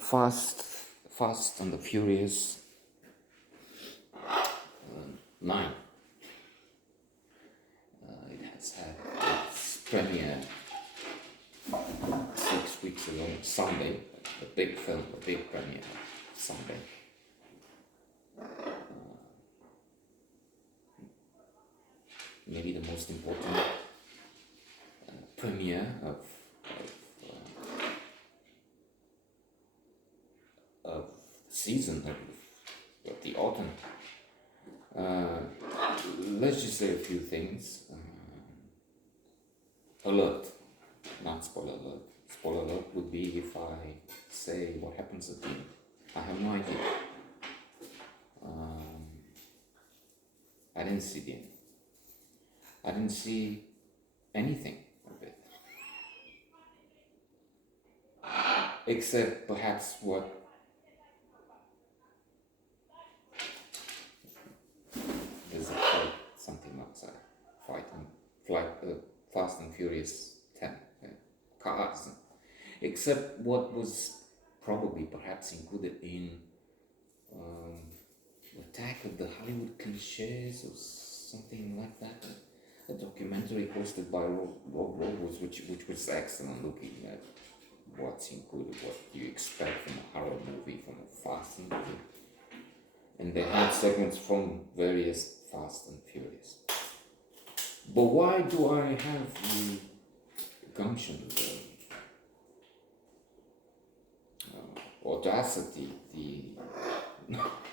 Fast and the Furious 9. It has had its premiere 6 weeks ago, Sunday. A big film, a big premiere, Sunday. Maybe the most important premiere of season of the autumn. Let's just say a few things. Alert, not spoiler alert. Spoiler alert would be if I say what happens at the end. I have no idea. I didn't see the end. I didn't see anything of it. Except perhaps what there's a fight, something outside. Fast and Furious 10. Cars. Except what was probably perhaps included in Attack of the Hollywood Cliches or something like that. A documentary hosted by Rob Roberts, which was excellent, looking at what's included, what you expect from a horror movie, from a Fast and movie. And they had segments from various Fast and Furious. But why do I have the gumption, the audacity, the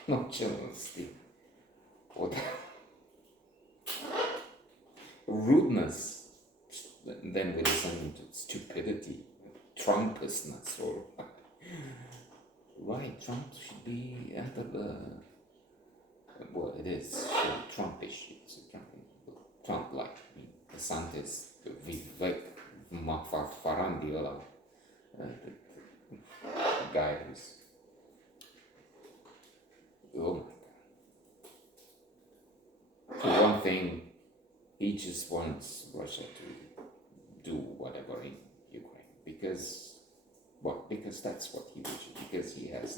nonchalance, the rudeness, then we descend into stupidity, Trumpishness, or right, Trump should be under the, well, it is Trumpish, it's Trump-like. DeSantis, Vivek Farandiola, the guy who's, oh my God. For one thing, he just wants Russia to do whatever in Ukraine because that's what he wishes, because he has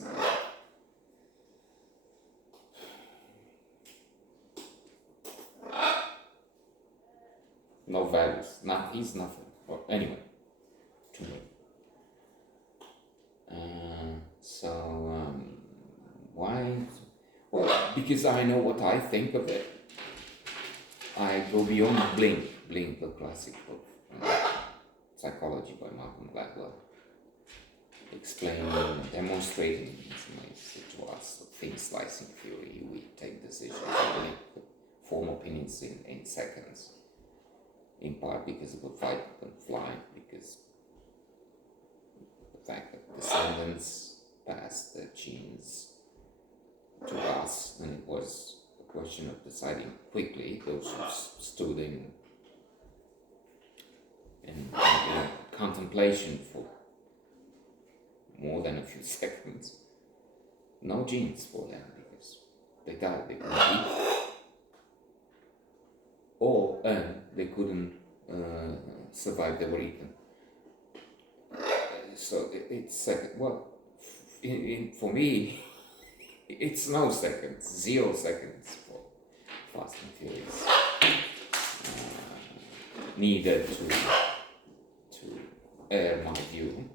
no values. He's nothing. Well, anyway, too late. Why? Well, because I know what I think of it. I go beyond Blink, the classic book, Psychology by Malcolm Gladwell, explaining and demonstrating to us thin slicing theory. We take decisions, we form opinions in seconds, in part because of the fight and flight, because the fact that descendants passed their genes to us, and it was a question of deciding quickly. Those who stood in contemplation for more than a few seconds, no genes for them because they died, they couldn't eat, or they couldn't survive, they were eaten. So it's second. Well, for me, it's no seconds, 0 seconds for Fast and Furious. Needed to air my view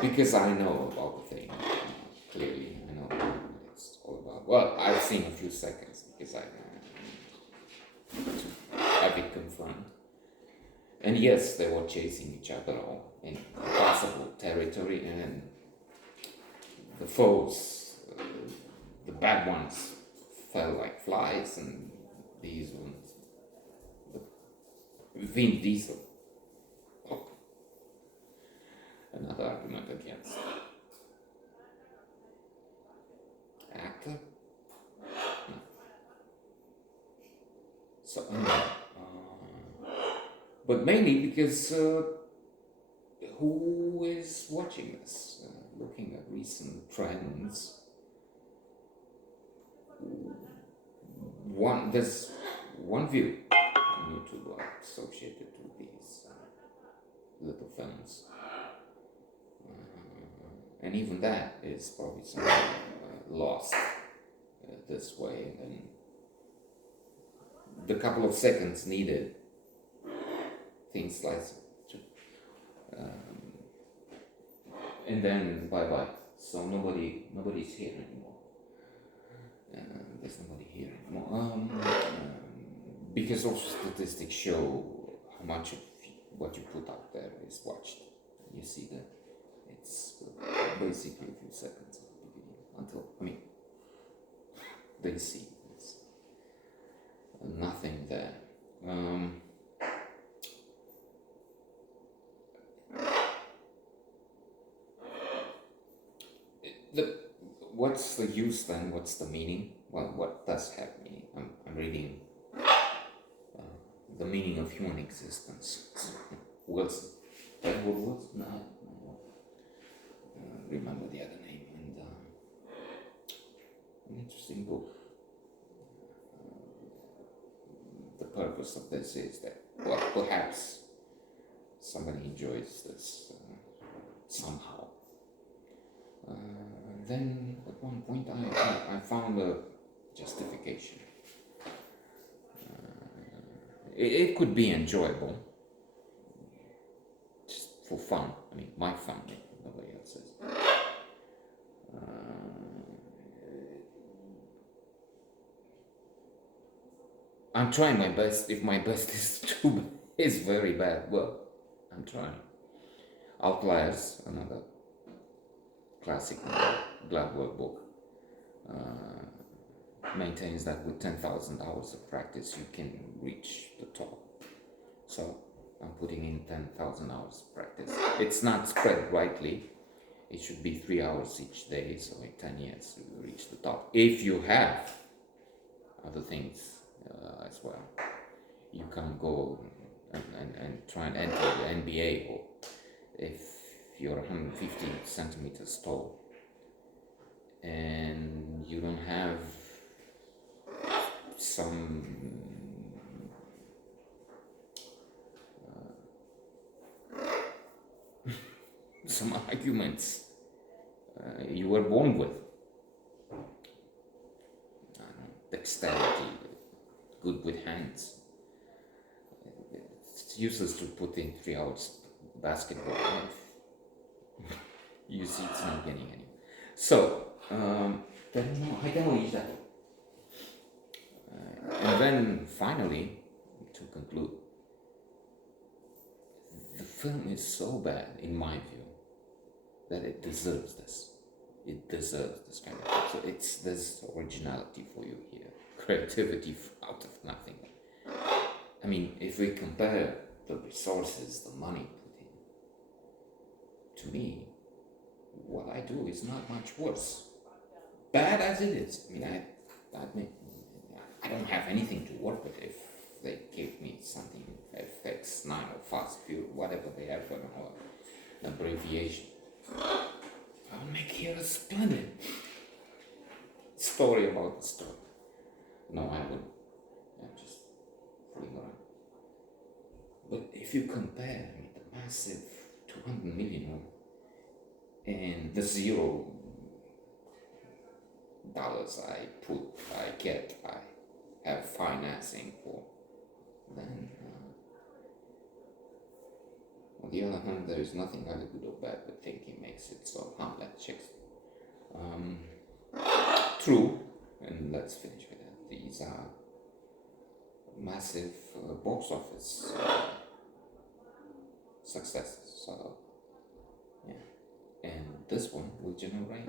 because I know about the thing. Clearly, I know what it's all about. Well, I've seen a few seconds because I have it confirmed. And yes, they were chasing each other all in impossible territory, and the foes, the bad ones, fell like flies, and these ones, Vin Diesel, another argument against actor. No. So anyway, but mainly because who is watching this, looking at recent trends? There's one view on YouTube associated with these little films. and even that is probably somehow lost this way. And the couple of seconds needed, things like, and then bye bye. So nobody's here anymore. There's nobody here anymore. Because of statistics show how much of what you put out there is watched. You see that it's basically a few seconds at the beginning until, they see it's nothing there. What's the use then? What's the meaning? Well, what does have meaning? I'm reading the meaning of human existence. Wilson. Edward Wilson? No, I remember the other name. And an interesting book. The purpose of this is that, well, perhaps somebody enjoys this somehow. Then at one point I found a justification. It could be enjoyable, just for fun. My fun, nobody else's. I'm trying my best. If my best is very bad, well, I'm trying. Outliers, another classic Gladwell book, maintains that with 10,000 hours of practice you can reach the top. So I'm putting in 10,000 hours of practice. It's not spread rightly. It should be 3 hours each day, so in 10 years you reach the top. If you have other things as well, you can go and try and enter the NBA, or if you're 150 centimeters tall and you don't have some some arguments you were born with, dexterity, good with hands. It's useless to put in 3 hours basketball. You see, it's not getting anywhere. So, and then finally, to conclude, the film is so bad, in my view, that it deserves this. It deserves this kind of thing. So there's originality for you here, creativity out of nothing. If we compare the resources, the money put in, to me, what I do is not much worse. Bad as it is. I admit, I don't have anything to work with. If they give me something, FX9 or Fast Fuel, whatever they have for an abbreviation, I'll make here a splendid story about the story. No, I wouldn't. I'm just fooling around. But if you compare the massive 200 million and the $0 I have financing for, then on the other hand, there is nothing either good or bad, but thinking makes it. So Hamlet, Shakespeare. True, and let's finish with that. These are massive box office successes. So, yeah. And this one will generate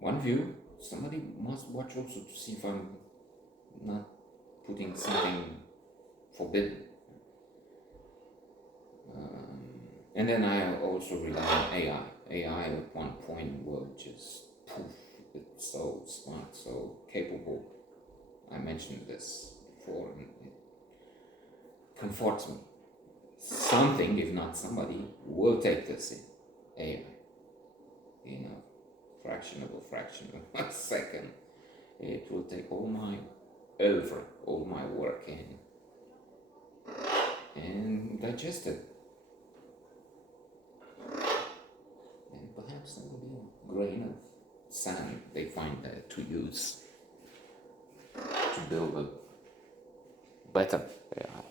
one view. Somebody must watch also to see if I'm not putting something forbidden. And then I also rely on AI. AI at one point will just poof, it's so smart, so capable. I mentioned this before, and it comforts me. Something, if not somebody, will take this in AI in a fraction of 1 second. It will take all my work in and digest it. Einstein will be a grain of sand they find that to use to build a better AI.